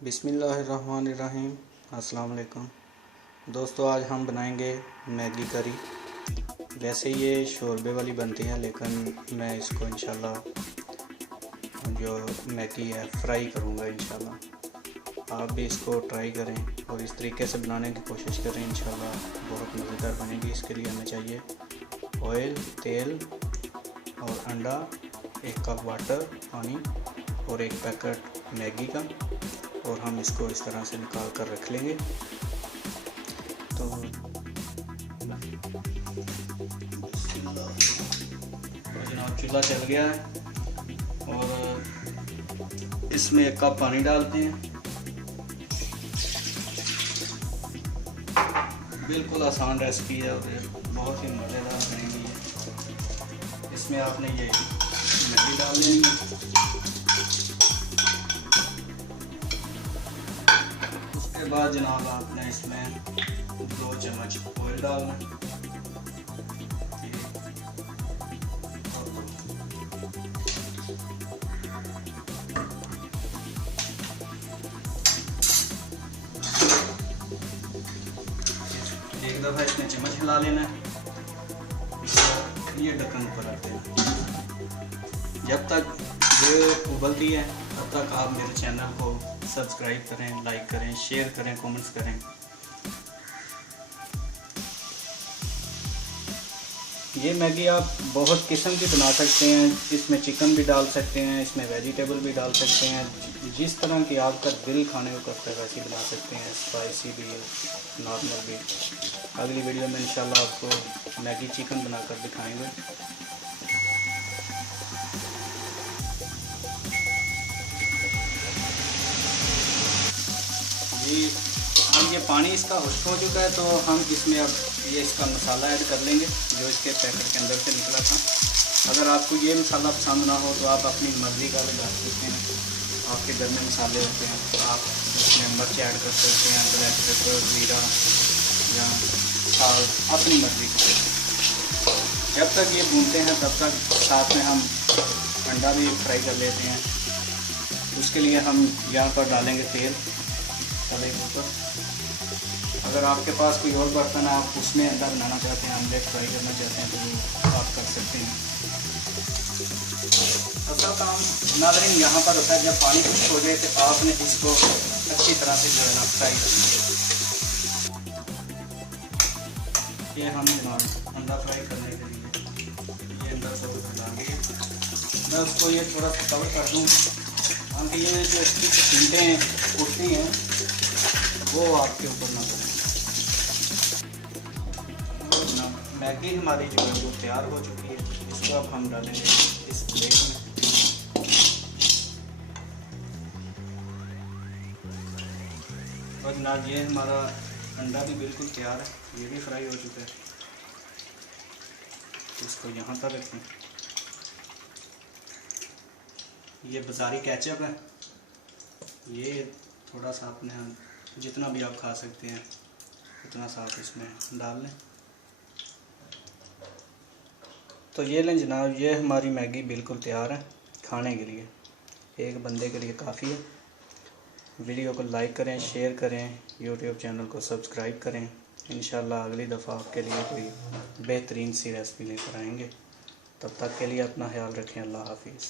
बिस्मिल्लाहिर्रहमानिर्रहीम। अस्सलाम वालेकुम दोस्तों, आज हम बनाएंगे मैगी करी। वैसे ये शोरबे वाली बनती है, लेकिन मैं इसको इंशाल्लाह जो मैगी है फ्राई करूँगा इंशाल्लाह। आप भी इसको ट्राई करें और इस तरीके से बनाने की कोशिश करें, इंशाल्लाह बहुत मज़ेदार बनेगी। इसके लिए हमें चाहिए ऑयल, तेल और अंडा, 1 कप वाटर पानी और 1 पैकेट मैगी का। और हम इसको इस तरह से निकाल कर रख लेंगे। तो जनाब चूल्हा चल गया है और इसमें 1 कप पानी डालते हैं। बिल्कुल आसान रेसिपी है और बहुत ही मज़ेदार बनेगी ये। इसमें आपने ये मैगी डाल देनी है। उसके बाद जनाब आपने इसमें 2 चम्मच ऑयल डालना। एक दफ़ा इसमें चम्मच हिला लेना है। ये ढक्कन ऊपर रख देना। जब तक ये उबलती है तब तक आप मेरे चैनल को सब्सक्राइब करें, लाइक करें, शेयर करें, कमेंट्स करें। ये मैगी आप बहुत किस्म की बना सकते हैं। इसमें चिकन भी डाल सकते हैं, इसमें वेजिटेबल भी डाल सकते हैं। जिस तरह की आपका दिल खाने को करता है वैसे बना सकते हैं, स्पाइसी भी, नॉर्मल भी। अगली वीडियो में इंशाल्लाह आपको मैगी चिकन बनाकर दिखाएंगे। जी, अब ये पानी इसका खुश्क हो चुका है, तो हम इसमें अब ये इसका मसाला ऐड कर लेंगे जो इसके पैकेट के अंदर से निकला था। अगर आपको ये मसाला पसंद ना हो तो आप अपनी मर्ज़ी का लगा सकते हैं। आपके घर में मसाले होते हैं तो आप उसमें मिर्च ऐड कर सकते हैं, ब्लैक पेपर, ज़ीरा या साल्ट, अपनी मर्ज़ी का। जब तक ये भूनते हैं तब तक साथ में हम अंडा भी फ्राई कर लेते हैं। उसके लिए हम यहाँ पर डालेंगे तेल तवे के ऊपर। अगर आपके पास कोई और बर्तन है, आप उसमें अंडा बनाना चाहते हैं, ऑमलेट फ्राई करना चाहते हैं, तो वो आप कर सकते हैं। असल काम नाज़रीन यहाँ पर होता है, जब पानी खुश्क हो जाए तो आपने इसको अच्छी तरह से जो है ना फ्राई करना है। ये हम जनाब अंडा फ्राई करने के लिए ये अंदर से डालेंगे। मैं उसको ये थोड़ा सा कवर कर दूँ ताकि ये जो इसकी सीटें उठती हैं वो आपके ऊपर ना पड़े। मैगी हमारी जो है वो तैयार हो चुकी है। इसको अब हम डालेंगे इस प्लेट में। और जनाब ये हमारा अंडा भी बिल्कुल तैयार है, ये भी फ्राई हो चुका है। इसको यहाँ पर रखें। ये बाज़ारी केचप है, ये थोड़ा सा अपने जितना भी आप खा सकते हैं उतना सा आप इसमें डाल लें। तो ये लें जनाब, ये हमारी मैगी बिल्कुल तैयार है खाने के लिए। एक बंदे के लिए काफ़ी है। वीडियो को लाइक करें, शेयर करें, यूट्यूब चैनल को सब्सक्राइब करें। इंशाल्लाह अगली दफ़ा आपके लिए कोई बेहतरीन सी रेसिपी लेकर आएंगे। तब तक के लिए अपना ख्याल रखें। अल्लाह हाफिज़।